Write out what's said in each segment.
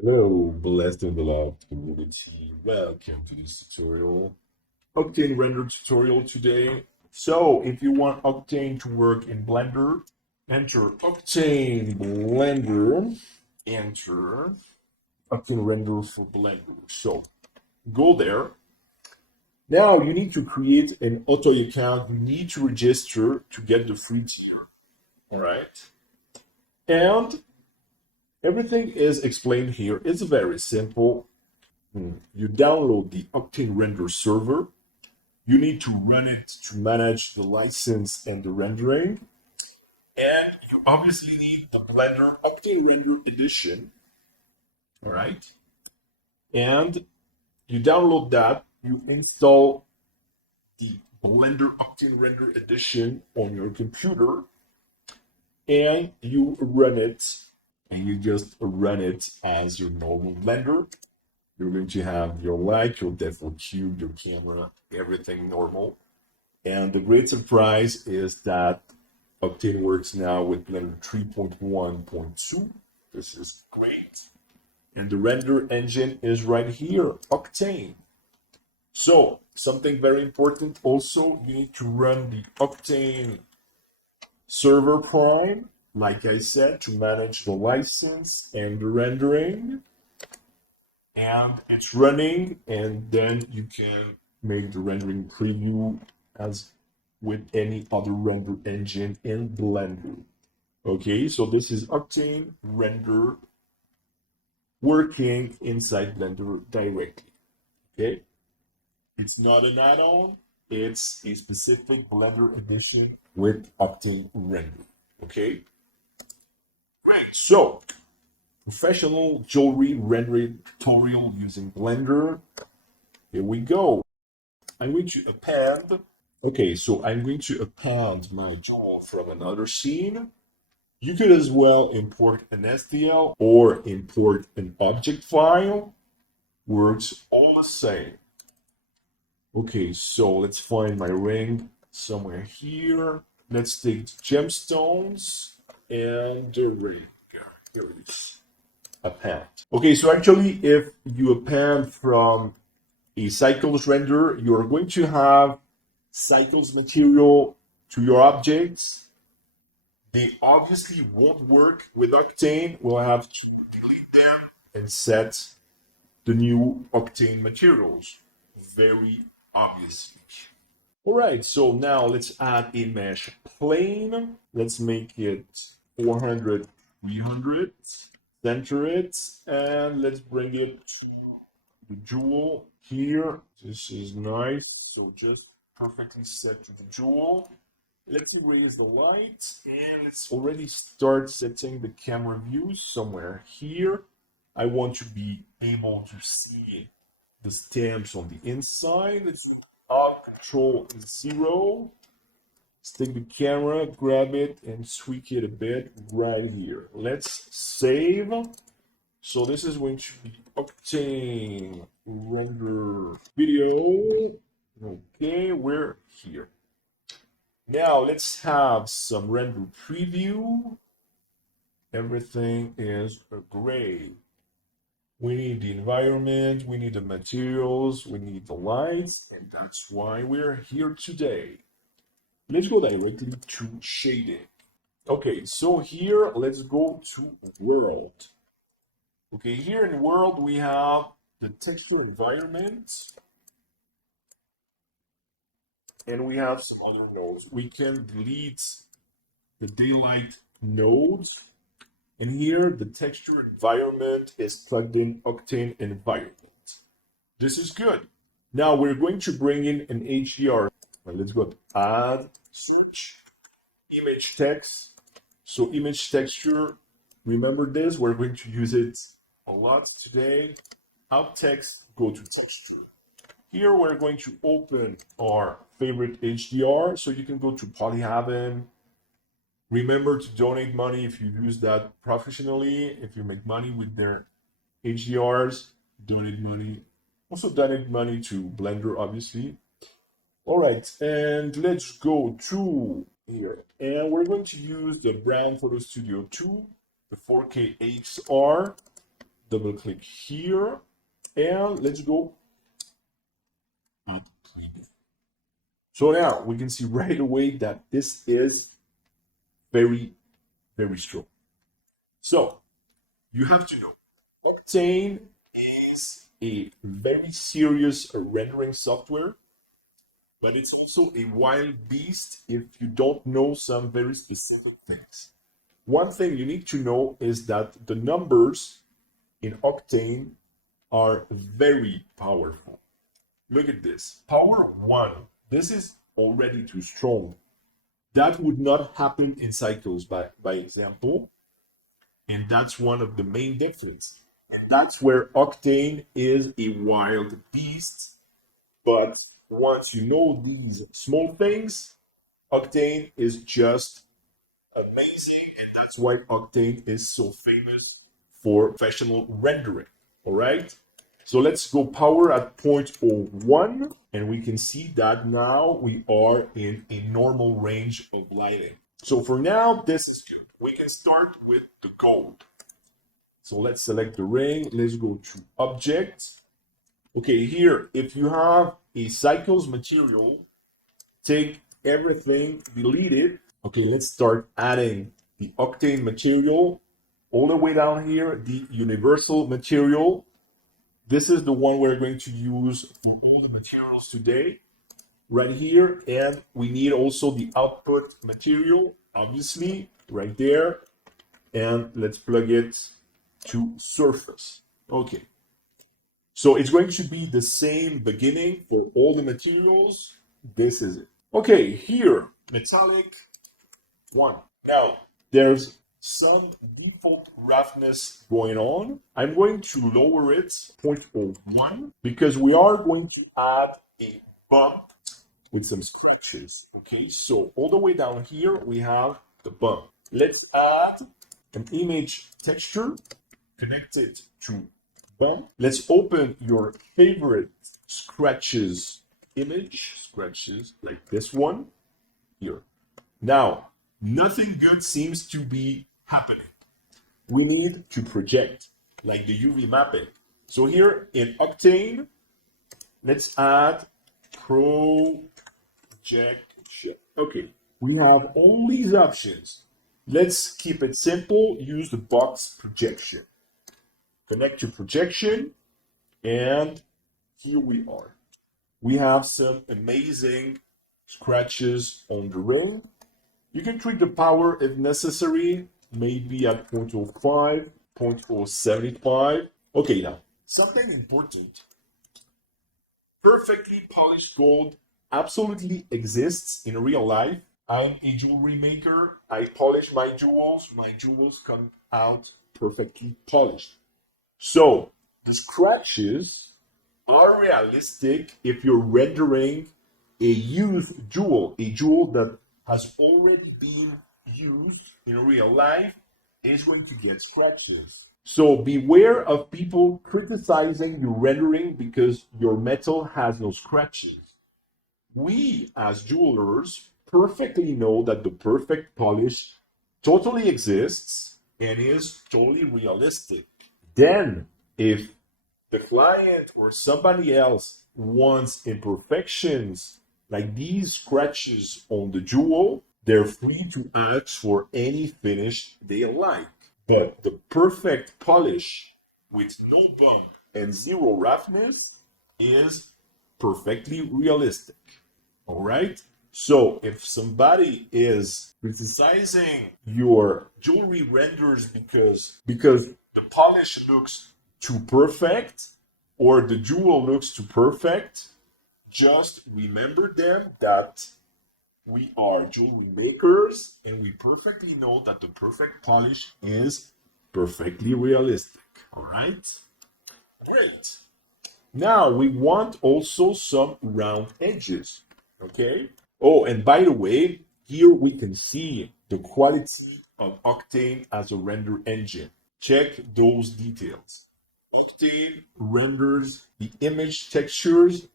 Hello, blessed and beloved community. Welcome to this tutorial, Octane render tutorial today. So, if you want Octane to work in Blender, enter Octane Blender, enter Octane render for Blender. So, go there. Now, you need to create an auto account. You need to register to get the free tier. All right. And everything is explained here. It's very simple. You download the Octane render server. You need to run it to manage the license and the rendering. And you obviously need the Blender Octane Render Edition. All right. And you download that, you install the Blender Octane Render Edition on your computer, and you run it. And you just run it as your normal Blender. You're going to have your light, your depth of cube, your camera, everything normal. And the great surprise is that Octane works now with Blender 3.1.2. This is great. And the render engine is right here, Octane. So, something very important also, you need to run the Octane server prime, like I said, to manage the license and the rendering. And it's running, and then you can make the rendering preview as with any other render engine in Blender. Okay, so this is Octane render working inside Blender directly. Okay, it's not an add-on, it's a specific Blender edition with Octane render. Okay, great. So professional jewelry rendering tutorial using Blender. Here we go. I'm going to append. Okay, so I'm going to append my jewel from another scene. You could as well import an STL or import an object file. Works all the same. Okay, so let's find my ring somewhere here. Let's take the gemstones and the ring. Here it is. Append. Okay, so actually, if you append from a cycles render, you're going to have cycles material to your objects. They obviously won't work with Octane. We'll have to delete them and set the new Octane materials. Very obviously. All right, so now let's add a mesh plane. Let's make it 400, 300. Center it, and let's bring it to the jewel here. This is nice, so just perfectly set to the jewel. Let's erase the light, and let's already start setting the camera view somewhere here. I want to be able to see the stamps on the inside. Let's Alt Control 0. Take the camera, grab it, and tweak it a bit right here. Let's save. So this is going to be Octane render video. Okay, we're here. Now let's have some render preview. Everything is gray. We need the environment, we need the materials, we need the lights, and that's why we're here today. Let's go directly to shading. Okay, so here let's go to world. Okay, here in world we have the texture environment, and we have some other nodes. We can delete the daylight nodes, and here the texture environment is plugged in Octane environment. This is good. Now we're going to bring in an HDR. Let's go to add, search, image text. So image texture, remember this, we're going to use it a lot today. Out text, go to texture. Here we're going to open our favorite HDR, so you can go to Polyhaven. Remember to donate money if you use that professionally. If you make money with their HDRs, donate money. Also donate money to Blender, obviously. All right, and let's go to here. And we're going to use the Brown Photo Studio 2, the 4K HDR. double click here, and let's go at preview. So now we can see right away that this is very, very strong. So you have to know, Octane is a very serious rendering software, but it's also a wild beast if you don't know some very specific things. One thing you need to know is that the numbers in Octane are very powerful. Look at this. Power 1. This is already too strong. That would not happen in Cycles, by example. And that's one of the main differences. And that's where Octane is a wild beast. But once you know these small things, Octane is just amazing. And that's why Octane is so famous for professional rendering. All right. So let's go power at 0.01, and we can see that now we are in a normal range of lighting. So for now, this is good. We can start with the gold. So let's select the ring. Let's go to Object. Okay, here, if you have a Cycles material, take everything, delete it. Okay, let's start adding the Octane material. All the way down here, the Universal material. This is the one we're going to use for all the materials today, right here. And we need also the output material, obviously, right there. And let's plug it to surface. Okay. So it's going to be the same beginning for all the materials. This is it. Okay, here, metallic 1. Now, there's some default roughness going on. I'm going to lower it 0.01 because we are going to add a bump with some scratches. Okay, so all the way down here we have the bump. Let's add an image texture, connect it to bump. Let's open your favorite scratches image, scratches like this one here. Now, nothing good seems to be happening. We need to project, like the UV mapping. So here in Octane, let's add projection. Okay, we have all these options. Let's keep it simple, use the box projection. Connect to projection, and here we are. We have some amazing scratches on the ring. You can tweak the power if necessary, maybe at 0.05, 0.075. Okay, now, something important. Perfectly polished gold absolutely exists in real life. I'm a jewelry maker. I polish my jewels. My jewels come out perfectly polished. So, the scratches are realistic if you're rendering a used jewel, a jewel that has already been used in real life is going to get scratches. So beware of people criticizing your rendering because your metal has no scratches. We, as jewelers, perfectly know that the perfect polish totally exists and is totally realistic. Then, if the client or somebody else wants imperfections like these scratches on the jewel, they're free to ask for any finish they like. But the perfect polish with no bump and zero roughness is perfectly realistic. All right? So if somebody is criticizing your jewelry renders because the polish looks too perfect or the jewel looks too perfect, just remember them that we are jewelry makers and we perfectly know that the perfect polish is perfectly realistic. All right? Great. Now we want also some round edges. Okay? Oh, and by the way, here we can see the quality of Octane as a render engine. Check those details. Octane renders the image textures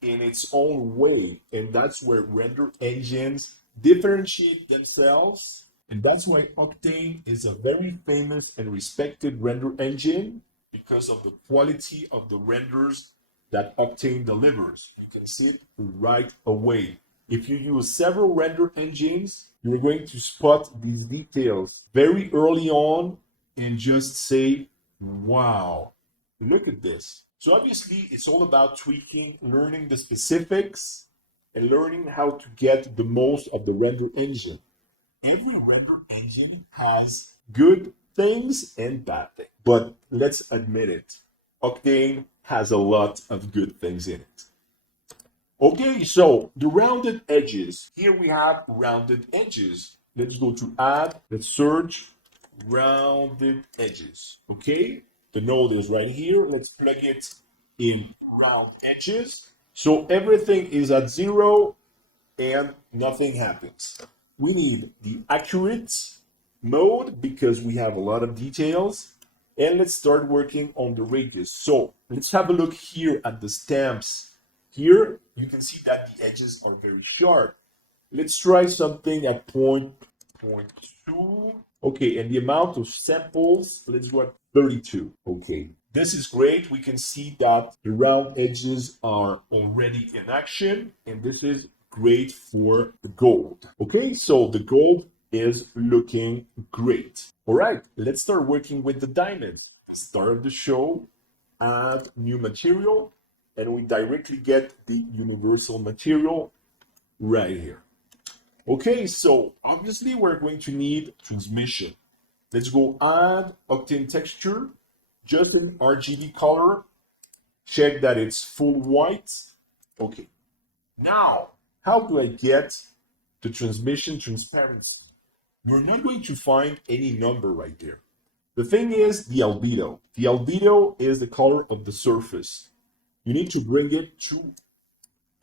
in its own way, and that's where render engines differentiate themselves. And that's why Octane is a very famous and respected render engine, because of the quality of the renders that Octane delivers. You can see it right away. If you use several render engines, you're going to spot these details very early on and just say, wow, look at this. So obviously, it's all about tweaking, learning the specifics, and learning how to get the most of the render engine. Every render engine has good things and bad things, but let's admit it, Octane has a lot of good things in it. Okay, so the rounded edges. Here we have rounded edges. Let's go to add, let's search rounded edges. Okay, the node is right here. Let's plug it in round edges. So everything is at 0 and nothing happens. We need the accurate mode because we have a lot of details. And let's start working on the radius. So let's have a look here at the stamps. Here you can see that the edges are very sharp. Let's try something at 0.2. Okay, and the amount of samples, let's go at 32. Okay, this is great. We can see that the round edges are already in action, and this is great for the gold. Okay, so the gold is looking great. All right, let's start working with the diamond. Start of the show, add new material, and we directly get the universal material right here. Okay, so obviously we're going to need transmission. Let's go add Octane texture, just an RGB color. Check that it's full white. Okay, now how do I get the transmission transparency? You're not going to find any number right there. The thing is the albedo. The albedo is the color of the surface. You need to bring it to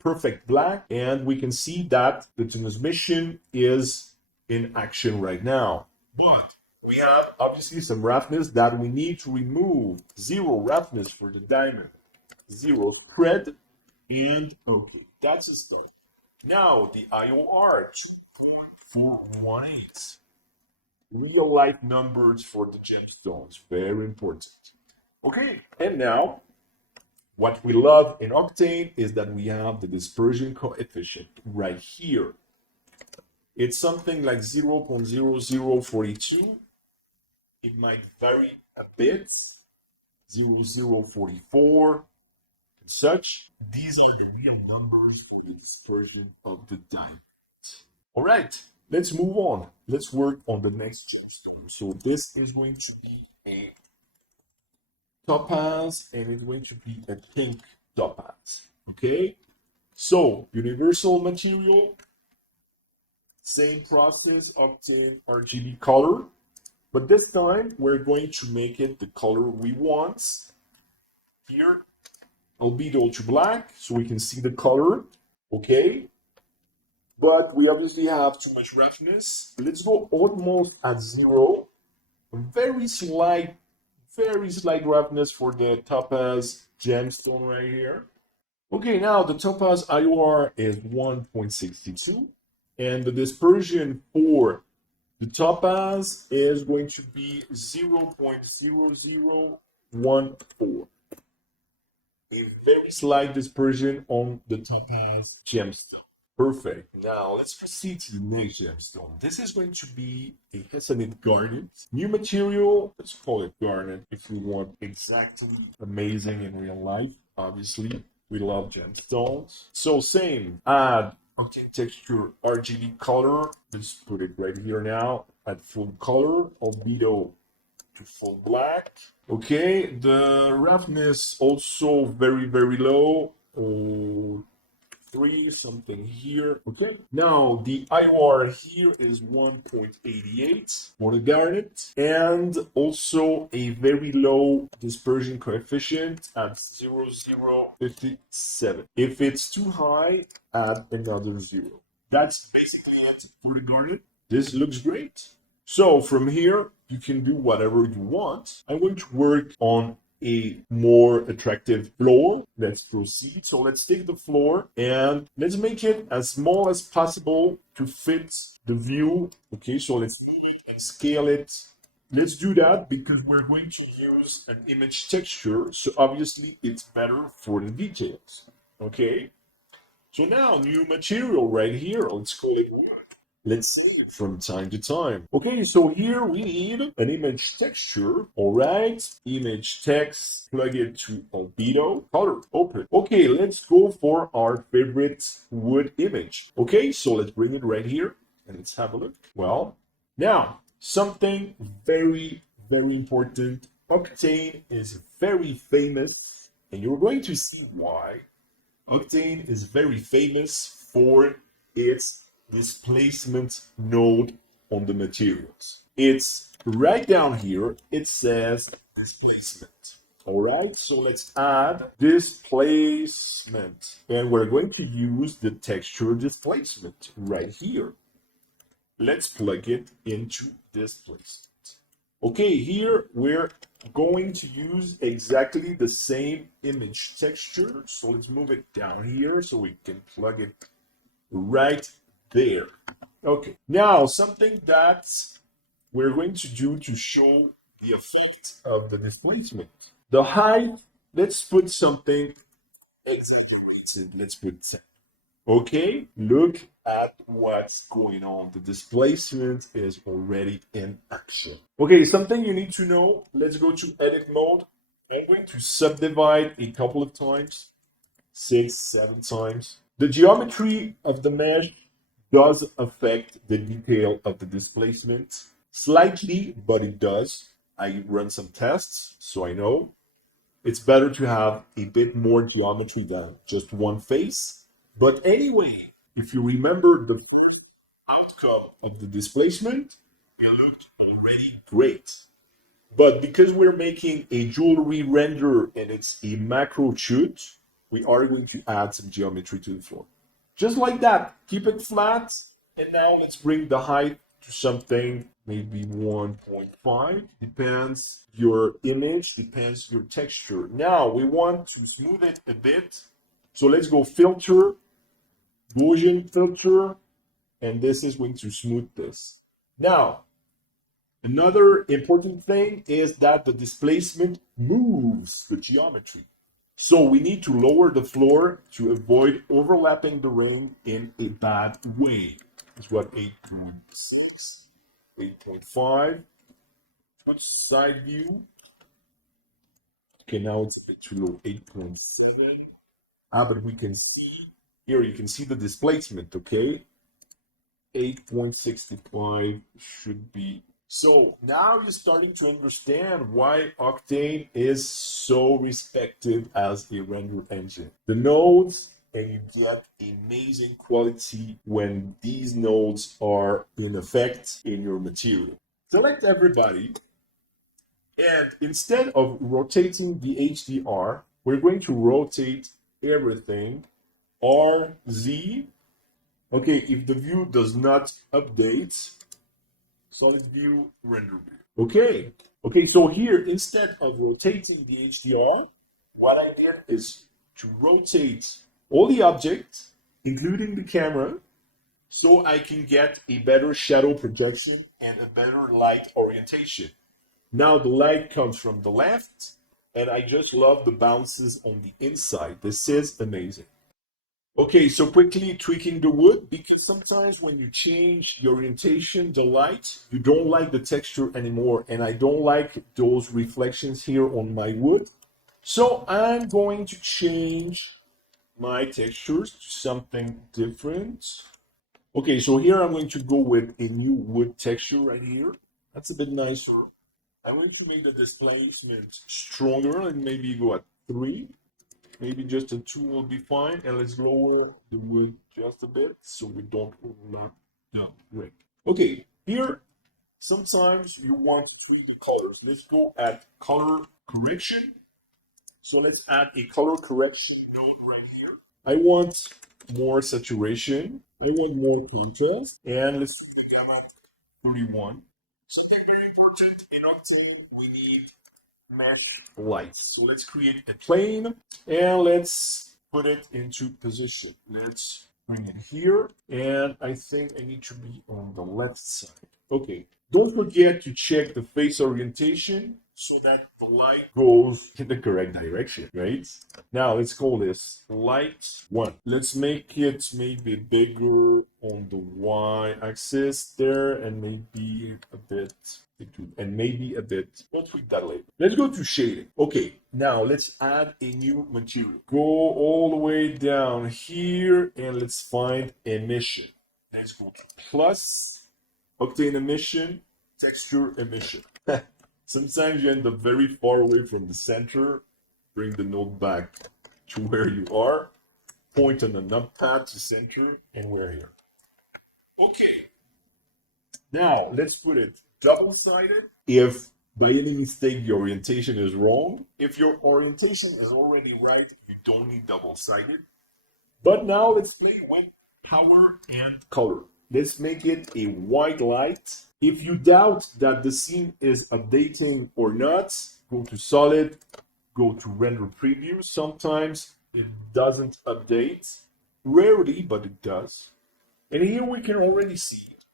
perfect black, and we can see that the transmission is in action right now. But we have obviously some roughness that we need to remove. 0 roughness for the diamond, 0 spread, and okay, that's the start. Now the IOR 2.418. Real life numbers for the gemstones, very important. Okay, and now what we love in Octane is that we have the dispersion coefficient right here. It's something like 0.0042. It might vary a bit, 0.0044 and such. These are the real numbers for the dispersion of the diamond. All right, let's move on. Let's work on the next gemstone. So this is going to be a topaz, and it's going to be a pink topaz. Okay, so universal material, same process, Octane RGB color, but this time we're going to make it the color we want. Here, albedo to black, so we can see the color. Okay, but we obviously have too much roughness. Let's go almost at 0. Very slight roughness for the topaz gemstone right here. Okay, now the topaz IOR is 1.62, and the dispersion for the topaz is going to be 0.0014. A very slight dispersion on the topaz gemstone. Perfect. Now let's proceed to the next gemstone. This is going to be a Hessanite garnet. New material, let's call it garnet if we want exactly amazing in real life. Obviously, we love gemstones. So same, add Octane texture RGB color. Let's put it right here now at full color. Albedo to full black. Okay, the roughness also very low. 3 something here. Okay, now the IOR here is 1.88 for the garnet, and also a very low dispersion coefficient at 0.0057. If it's too high, add another 0. That's basically it for the garnet. This looks great. So from here, you can do whatever you want. I'm going to work on a more attractive floor. Let's proceed. So let's take the floor and let's make it as small as possible to fit the view. Okay, so let's move it and scale it let's do that because we're going to use an image texture. So obviously it's better for the details. Okay. So now new material right here. Let's call it wood. Let's see it from time to time. Okay, so here we need an image texture. All right, image text, plug it to albedo, color, open. Okay, let's go for our favorite wood image. Okay, so let's bring it right here and let's have a look. Well, now something very, very important. Octane is very famous, and you're going to see why. Octane is very famous for its displacement node on the materials. It's right down here. It says displacement. All right, so let's add displacement. And we're going to use the texture displacement right here. Let's plug it into displacement. Okay, here we're going to use exactly the same image texture. So let's move it down here so we can plug it right there. Okay, now something that we're going to do to show the effect of the displacement. The height, let's put something exaggerated. Let's put 10. Okay, look at what's going on. The displacement is already in action. Okay, something you need to know. Let's go to edit mode. I'm going to subdivide a couple of times, 6, 7 times. The geometry of the mesh does affect the detail of the displacement slightly, but it does. I run some tests, so I know. It's better to have a bit more geometry than just one face. But anyway, if you remember the first outcome of the displacement, it looked already great. But because we're making a jewelry render and it's a macro shoot, we are going to add some geometry to the floor. Just like that, keep it flat. And now let's bring the height to something, maybe 1.5. Depends your image, depends your texture. Now we want to smooth it a bit. So let's go filter, Gaussian filter, and this is going to smooth this. Now, another important thing is that the displacement moves the geometry. So we need to lower the floor to avoid overlapping the ring in a bad way. That's what 8.6, 8.5. Put side view. Okay, now it's a bit too low, 8.7. But we can see, here you can see the displacement, okay? 8.65 should be. So now you're starting to understand why Octane is so respected as a render engine. The nodes, and you get amazing quality when these nodes are in effect in your material. Select everybody, and instead of rotating the HDR, we're going to rotate everything RZ. Okay, if the view does not update, solid view, render view. Okay, so here, instead of rotating the HDR, what I did is to rotate all the objects, including the camera, so I can get a better shadow projection and a better light orientation. Now the light comes from the left, and I just love the bounces on the inside. This is amazing. Okay, so quickly tweaking the wood, because sometimes when you change the orientation, the light, you don't like the texture anymore, and I don't like those reflections here on my wood. So I'm going to change my textures to something different. Okay, so here I'm going to go with a new wood texture right here. That's a bit nicer. I'm going to make the displacement stronger and maybe go at 3. Maybe just a 2 will be fine. And let's lower the wood just a bit so we don't overlap the ring. Okay, here, sometimes you want to see the colors. Let's go at color correction. So let's add a color correction node right here. I want more saturation. I want more contrast. And let's do the gamma 31. Something very important in Octane, we need mesh lights. So let's create a plane and let's put it into position. Let's bring it here, and I think I need to be on the left side. Okay, Don't forget to check the face orientation so that the light goes in the correct direction, right? Now let's call this light 1. Let's make it maybe bigger on the y-axis there and maybe a bit, we'll tweak that later. Let's go to shading. Okay, now let's add a new material. Go all the way down here and let's find emission. Let's go to plus, Octane emission, texture emission. Sometimes you end up very far away from the center. Bring the node back to where you are. Point on the numpad to center, and we're here. Okay. Now let's put it double-sided. If by any mistake the orientation is wrong, if your orientation is already right, you don't need double-sided. But now let's play with power and color. Let's make it a white light. If you doubt that the scene is updating or not, go to solid, go to render preview. Sometimes it doesn't update. Rarely, but it does. And here we can already see it.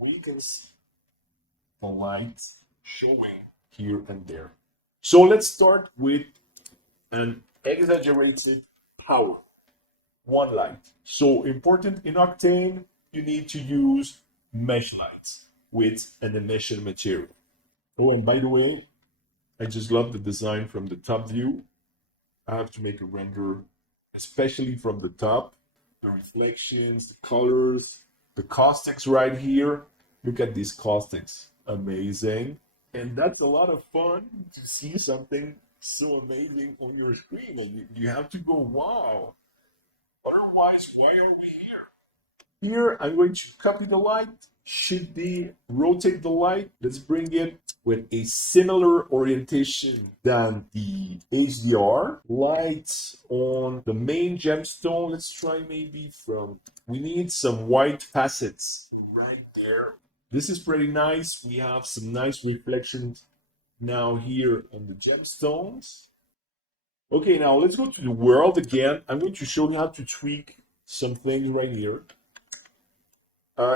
We can see the lights showing here and there. So let's start with an exaggerated power. One light. So important in Octane, you need to use mesh lights with an emission material. Oh, and by the way, I just love the design from the top view. I have to make a render, especially from the top. The reflections, the colors, the caustics right here. Look at these caustics. Amazing. And that's a lot of fun to see something so amazing on your screen. And you have to go, wow. Otherwise, why are we here? Here, I'm going to copy the light, shift D, rotate the light. Let's bring it with a similar orientation than the HDR. Lights on the main gemstone. Let's try maybe we need some white facets right there. This is pretty nice. We have some nice reflections now here on the gemstones. Okay, now let's go to the world again. I'm going to show you how to tweak some things right here.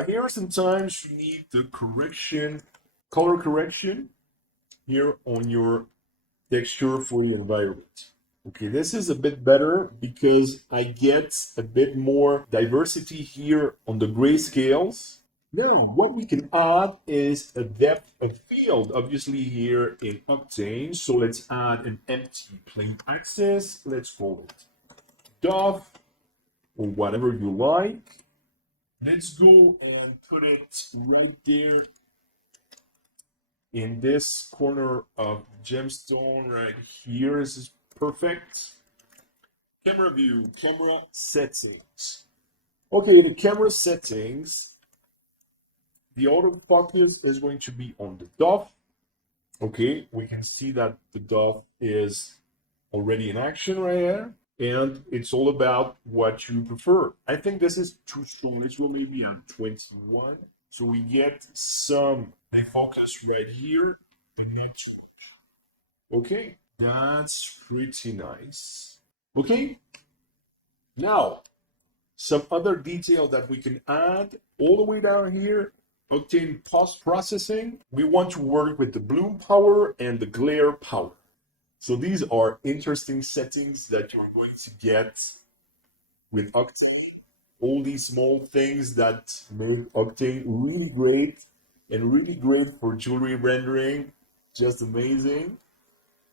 Here sometimes you need the color correction here on your texture for the environment. Okay, this is a bit better because I get a bit more diversity here on the grayscales. Now, what we can add is a depth of field, obviously here in Octane. So let's add an empty plane axis. Let's call it dove or whatever you like. Let's go and put it right there in this corner of gemstone right here. This is perfect. Camera view, camera settings. Okay, the camera settings. The autofocus is going to be on the dove. Okay, we can see that the dove is already in action right here. And it's all about what you prefer. I think this is too strong. Let's go maybe on 21. So we get some, they focus right here, but not too much. Okay, that's pretty nice. Okay, now some other detail that we can add all the way down here. Octane post-processing, we want to work with the bloom power and the glare power. So these are interesting settings that you're going to get with Octane. All these small things that make Octane really great and really great for jewelry rendering. Just amazing.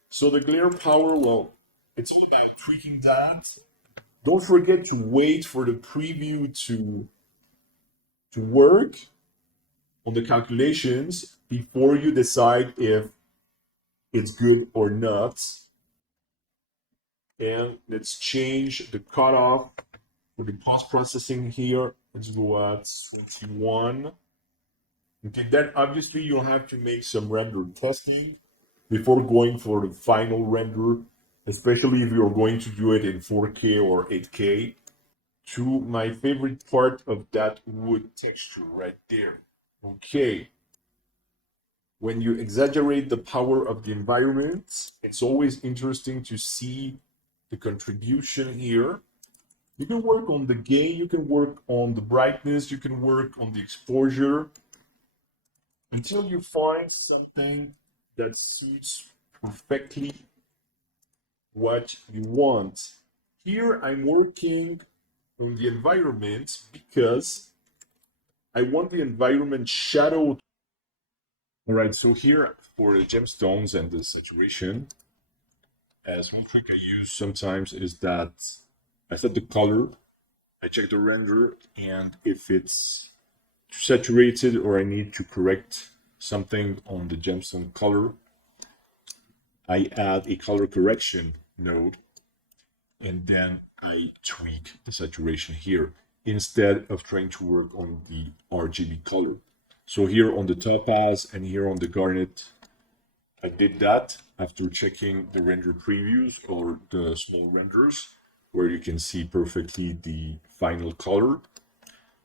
So the glare power, well, it's all about tweaking that. Don't forget to wait for the preview to work on the calculations before you decide if it's good or not. And let's change the cutoff for the post-processing here. Let's go at 21. Okay, then obviously you'll have to make some render testing before going for the final render, especially if you're going to do it in 4K or 8K. To my favorite part of that wood texture right there. Okay. When you exaggerate the power of the environment, it's always interesting to see the contribution here. You can work on the gain, you can work on the brightness, you can work on the exposure. until you find something that suits perfectly what you want. Here I'm working on the environment because I want the environment shadowed. All right, so here for the gemstones and the saturation, as one trick I use sometimes is that I set the color, I check the render, and if it's too saturated or I need to correct something on the gemstone color, I add a color correction node and then I tweak the saturation here instead of trying to work on the RGB color. So here on the topaz and here on the garnet, I did that after checking the render previews or the small renders where you can see perfectly the final color.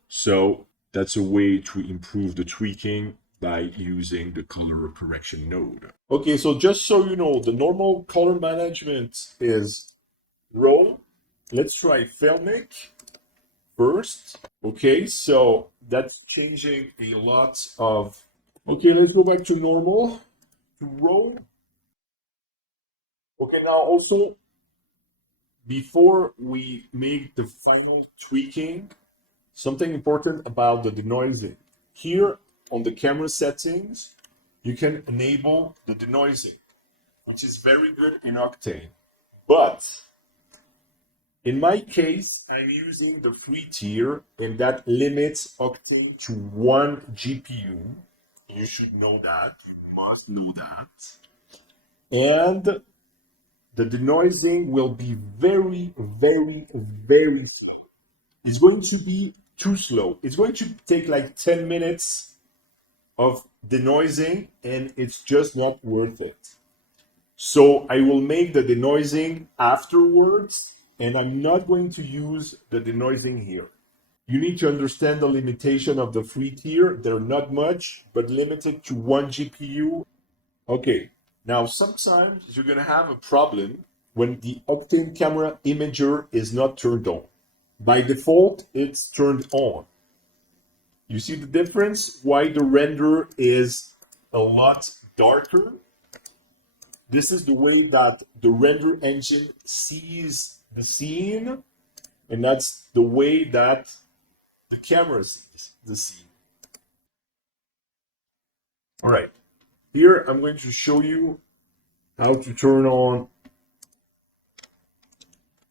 So that's a way to improve the tweaking by using the color correction node. Okay, so just so you know, the normal color management is roll. Let's try filmic first. Okay, so that's changing a lot of. Okay, let's go back to normal, to roll. Okay, now also, before we make the final tweaking, something important about the denoising. Here on the camera settings, you can enable the denoising, which is very good in Octane. But in my case, I'm using the free tier, and that limits Octane to 1 GPU. You should know that. You must know that. And the denoising will be very, very, very slow. It's going to be too slow. It's going to take like 10 minutes of denoising, and it's just not worth it. So I will make the denoising afterwards, and I'm not going to use the denoising here. You need to understand the limitation of the free tier. They're not much, but limited to 1 GPU. Okay, now sometimes you're going to have a problem when the Octane camera imager is not turned on. By default, it's turned on. You see the difference? Why the render is a lot darker? This is the way that the render engine sees the scene, and that's the way that the camera sees the scene. All right, here I'm going to show you how to turn on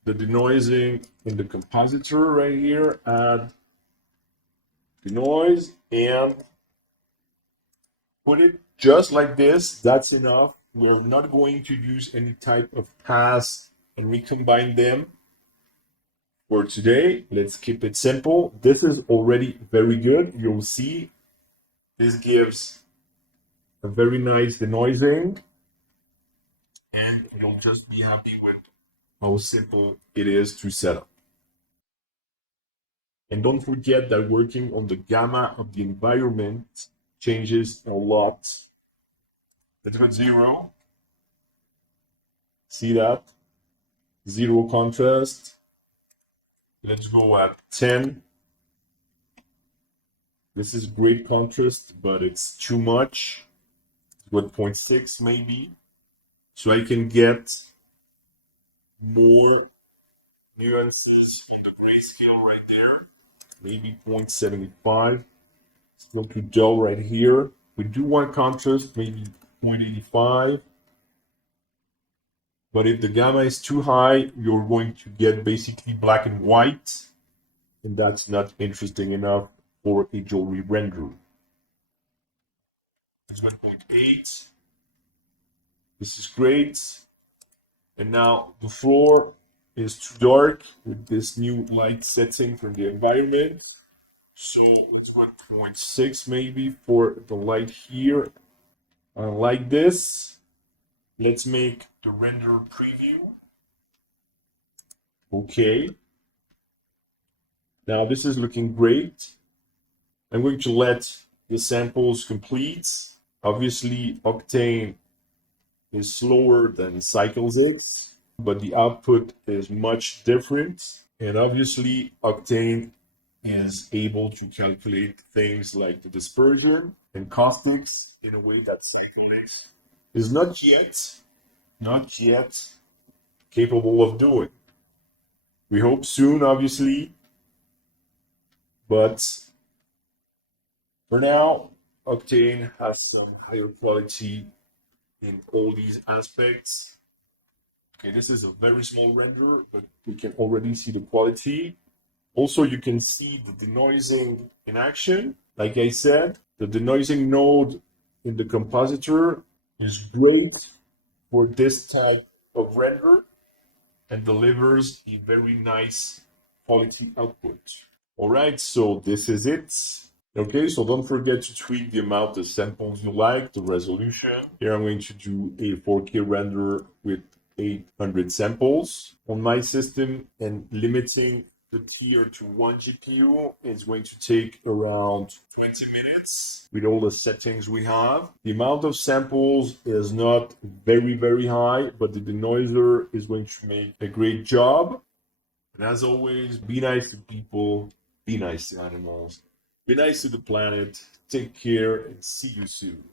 the denoising in the compositor right here. Add denoise and put it just like this. That's enough. We're not going to use any type of pass and recombine them for today. Let's keep it simple. This is already very good. You'll see this gives a very nice denoising, and you'll just be happy with how simple it is to set up. And don't forget that working on the gamma of the environment changes a lot. Let's go 0. See that? 0 contrast. Let's go at 10. This is great contrast, but it's too much. 1.6 maybe. So I can get more nuances in the grayscale right there. Maybe 0.75. Still too dull right here. We do want contrast, maybe 0.85. But if the gamma is too high, you're going to get basically black and white. And that's not interesting enough for a jewelry render. It's 1.8. This is great. And now the floor is too dark with this new light setting from the environment. So it's 1.6 maybe for the light here. Like this. Let's make the render preview. Okay. Now this is looking great. I'm going to let the samples complete. Obviously, Octane is slower than CycleX, but the output is much different. And obviously, Octane is able to calculate things like the dispersion and caustics in a way that Cyclonics is not yet capable of doing. We hope soon, obviously, but for now, Octane has some higher quality in all these aspects. Okay, this is a very small render, but we can already see the quality. Also, you can see the denoising in action. Like I said, the denoising node in the compositor is great for this type of render and delivers a very nice quality output. All right, so this is it. Okay, so don't forget to tweak the amount of samples you like, the resolution. Here I'm going to do a 4K render with 800 samples on my system, and limiting the tier to 1 GPU is going to take around 20 minutes with all the settings we have. The amount of samples is not very high, but the denoiser is going to make a great job. And as always, be nice to people, be nice to animals, be nice to the planet. Take care and see you soon.